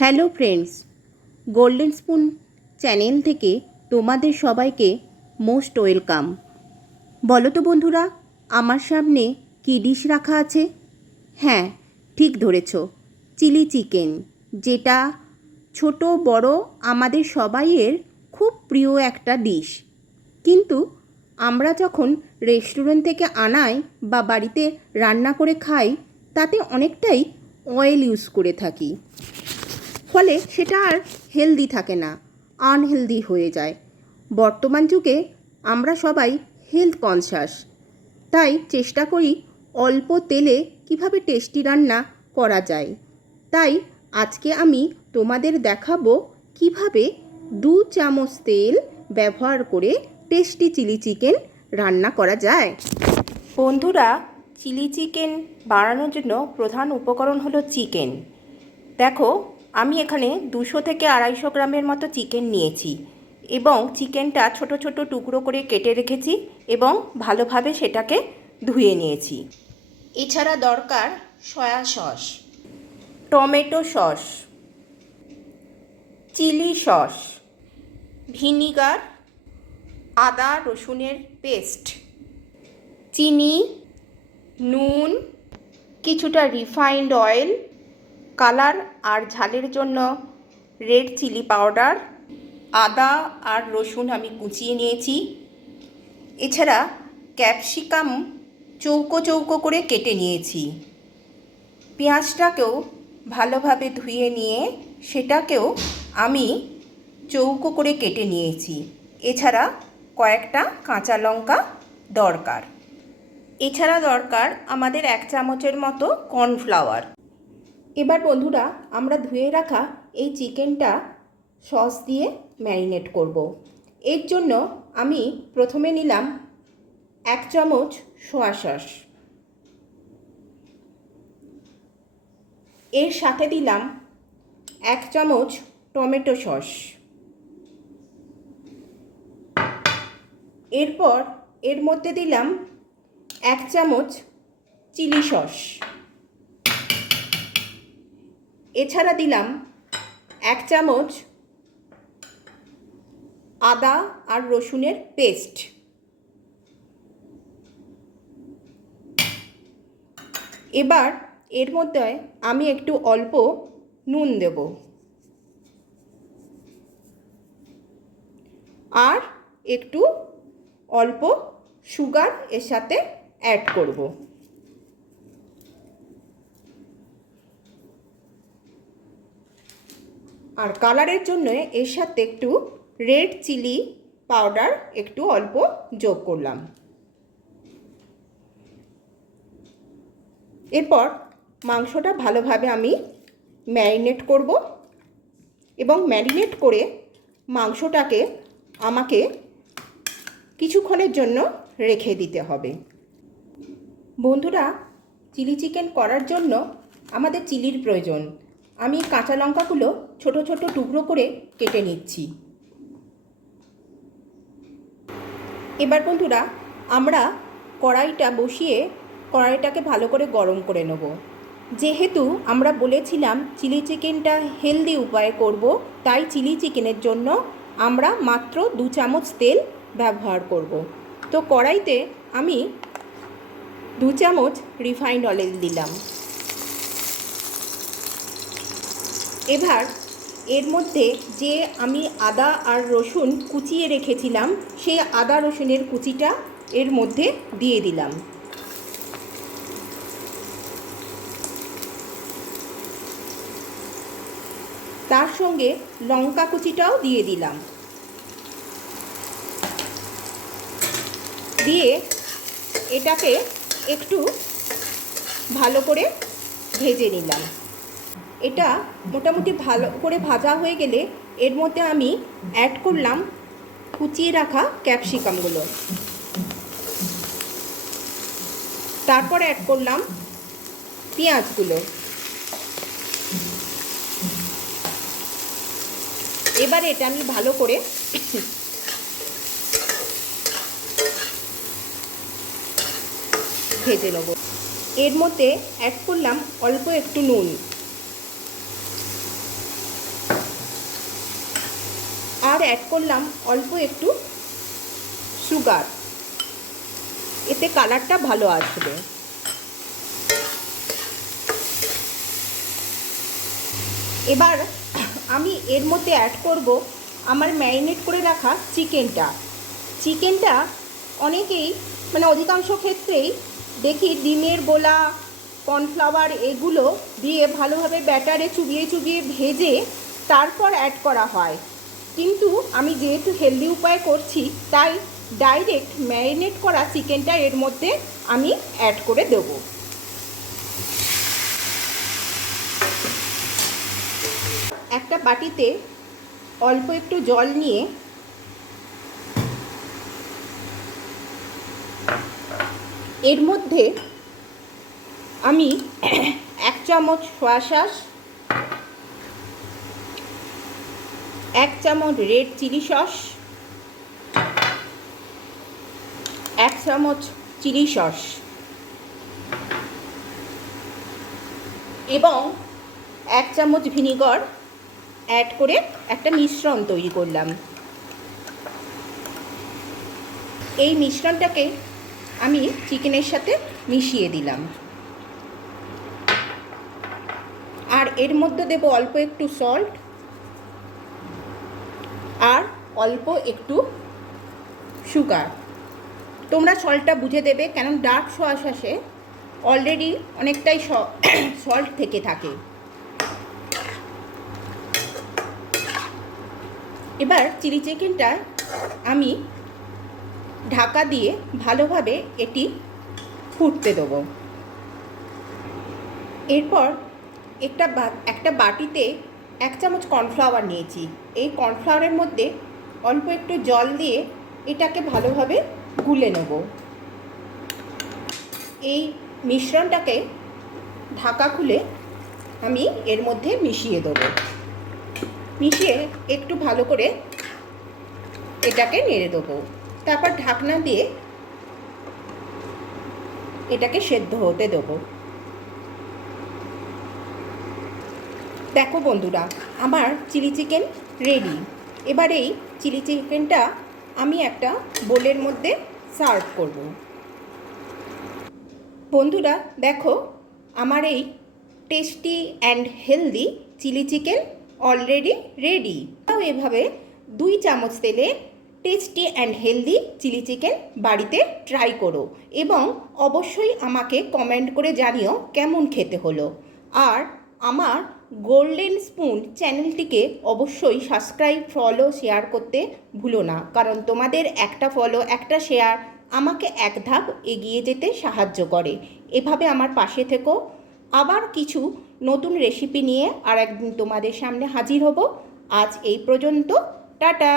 Hello friends, golden spoon channel থেকে তোমাদের সবাইকে মোস্ট ওয়েলকাম। বলো তো বন্ধুরা, আমার সামনে কী ডিশ রাখা আছে? হ্যাঁ, ঠিক ধরেছ, চিলি চিকেন, যেটা ছোট বড় আমাদের সবাইয়ের খুব প্রিয় একটা ডিশ। কিন্তু আমরা যখন রেস্টুরেন্ট থেকে আনাই বা বাড়িতে রান্না করে খাই, তাতে অনেকটাই অয়েল ইউজ করে থাকি, ফলে সেটা আর হেলদি থাকে না, আনহেলদি হয়ে যায়। বর্তমান যুগে আমরা সবাই হেলথ কনসাস, তাই চেষ্টা করি অল্প তেলে কিভাবে টেস্টি রান্না করা যায়। তাই আজকে আমি তোমাদের দেখাবো কিভাবে 2 চামচ তেল ব্যবহার করে টেস্টি চিলি চিকেন রান্না করা যায়। বন্ধুরা, চিলি চিকেন বানানোর জন্য প্রধান উপকরণ হলো চিকেন। দেখো, আমি এখানে 200 থেকে 250 গ্রামের মতো চিকেন নিয়েছি এবং চিকেনটা ছোট ছোট টুকরো করে কেটে রেখেছি এবং ভালোভাবে সেটাকে ধুয়ে নিয়েছি। এছাড়া দরকার soya sauce, tomato sauce, chilli sauce, vinegar, আদা রসুনের পেস্ট, চিনি, নুন, কিছুটা রিফাইন্ড অয়েল, কালার আর ঝালের জন্য রেড চিলি পাউডার, আদা আর রসুন আমি কুচিয়ে নিয়েছি। এছাড়া ক্যাপসিকাম চৌকো চৌকো করে কেটে নিয়েছি। পেঁয়াজটাকেও ভালোভাবে ধুয়ে নিয়ে সেটাকেও আমি চৌকো করে কেটে নিয়েছি। এছাড়া কয়েকটা কাঁচা লঙ্কা দরকার। এছাড়া দরকার আমাদের 1 চামচের মতো কর্নফ্লাওয়ার। এবার বন্ধুরা, আমরা ধুয়ে রাখা এই চিকেনটা সস দিয়ে ম্যারিনেট করব। এর জন্য আমি প্রথমে নিলাম 1 চামচ সয়া সস, এর সাথে দিলাম 1 চামচ টমেটো সস, এরপর এর মধ্যে দিলাম 1 চামচ চিলি সস, এছাড়া দিলাম 1 চামচ আদা আর রসুনের পেস্ট। এবার এর মধ্যে আমি একটু অল্প নুন দেব আর একটু অল্প সুগার এর সাথে অ্যাড করব। আর কালারের জন্য এর সাথে একটু রেড চিলি পাউডার একটু অল্প যোগ করলাম। এরপর মাংসটা ভালোভাবে আমি ম্যারিনেট করব এবং ম্যারিনেট করে মাংসটাকে আমাকে কিছুক্ষণের জন্য রেখে দিতে হবে। বন্ধুরা, চিলি চিকেন করার জন্য আমাদের চিলির প্রয়োজন। আমি কাঁচা লঙ্কাগুলো ছোট ছোট টুকরো করে কেটে নিচ্ছি। এবার বন্ধুরা, আমরা কড়াইটা বসিয়ে কড়াইটাকে ভালো করে গরম করে নেব। যেহেতু আমরা বলেছিলাম চিলি চিকেনটা হেলদি উপায়ে করব, তাই চিলি চিকেনের জন্য আমরা মাত্র 2 চামচ তেল ব্যবহার করব। তো কড়াইতে আমি 2 চামচ রিফাইন্ড অয়েল দিলাম। এবার এর মধ্যে যে আমি আদা আর রসুন কুচিয়ে রেখেছিলাম, সেই আদা রসুনের কুচিটা এর মধ্যে দিয়ে দিলাম। তার সঙ্গে লঙ্কা কুচিটাও দিয়ে দিলাম। দিয়ে এটাকে একটু ভালো করে ভেজে নিলাম। এটা মোটামুটি ভালো করে ভাজা হয়ে গেলে এর মধ্যে আমি অ্যাড করলাম কুচিয়ে রাখা ক্যাপসিকামগুলো, তারপর অ্যাড করলাম পেঁয়াজগুলো। এবার এটা আমি ভালো করে ভেজে নেব। এর মধ্যে অ্যাড করলাম অল্প একটু নুন, আর অ্যাড করলাম অল্প একটু সুগার, এতে কালারটা ভালো আসবে। এবার আমি এর মধ্যে অ্যাড করব আমার ম্যারিনেট করে রাখা চিকেনটা অনেকেই অধিকাংশ ক্ষেত্রেই দেখি ডিমের গোলা, কর্নফ্লাওয়ার এগুলো দিয়ে ভালোভাবে ব্যাটারে চুবিয়ে চুবিয়ে ভেজে তারপর অ্যাড করা হয়, কিন্তু আমি যেহেতু হেলদি উপায়ে করছি তাই ডাইরেক্ট ম্যারিনেট করা চিকেনটা এর মধ্যে আমি অ্যাড করে দেবো। একটা বাটিতে অল্প একটু জল নিয়ে এর মধ্যে আমি 1 চামচ সয়া সস, 1 চামচ রেড চিলি সস, 1 চামচ চিলি সস এবং 1 চামচ ভিনিগার অ্যাড করে একটা মিশ্রণ তৈরি করলাম। এই মিশ্রণটাকে আমি চিকেনের সাথে মিশিয়ে দিলাম, আর এর মধ্যে দেব অল্প একটু সল্ট আর অল্প একটু সুগার। তোমরা সল্টটা বুঝে দেবে, কারণ ডার্ক সয়া সসে অলরেডি অনেকটাই সল্ট থেকে থাকে। এবার চিলি চিকেনটা আমি ঢাকা দিয়ে ভালোভাবে এটি ফুটতে দেবো। এরপর একটা বাটিতে 1 চামচ কর্নফ্লাওয়ার নিয়েছি। এই কর্নফ্লাওয়ারের মধ্যে অল্প একটু জল দিয়ে এটাকে ভালোভাবে গুলে নেব। এই মিশ্রণটাকে ঢাকা খুলে আমি এর মধ্যে মিশিয়ে দেবো। মিশিয়ে একটু ভালো করে এটাকে নেড়ে দেবো, তারপর ঢাকনা দিয়ে এটাকে সেদ্ধ হতে দেবো। দেখো বন্ধুরা, আমার চিলি চিকেন রেডি। এবার এই চিলি চিকেনটা আমি একটা বোলের মধ্যে সার্ভ করব। বন্ধুরা দেখো, আমার এই tasty and healthy chilli chicken already ready. তাও এভাবে 2 চামচ তেলে tasty and healthy chilli chicken বাড়িতে ট্রাই করো এবং অবশ্যই আমাকে কমেন্ট করে জানিও কেমন খেতে হলো। আর আমার গোল্ডেন স্পুন চ্যানেলটিকে অবশ্যই সাবস্ক্রাইব, ফলো, শেয়ার করতে ভুলো না, কারণ তোমাদের একটা ফলো, একটা শেয়ার আমাকে এক ধাপ এগিয়ে যেতে সাহায্য করে। এভাবে আমার পাশে থেকো। আবার কিছু নতুন রেসিপি নিয়ে আর একদিন তোমাদের সামনে হাজির হব। আজ এই পর্যন্ত, টাটা।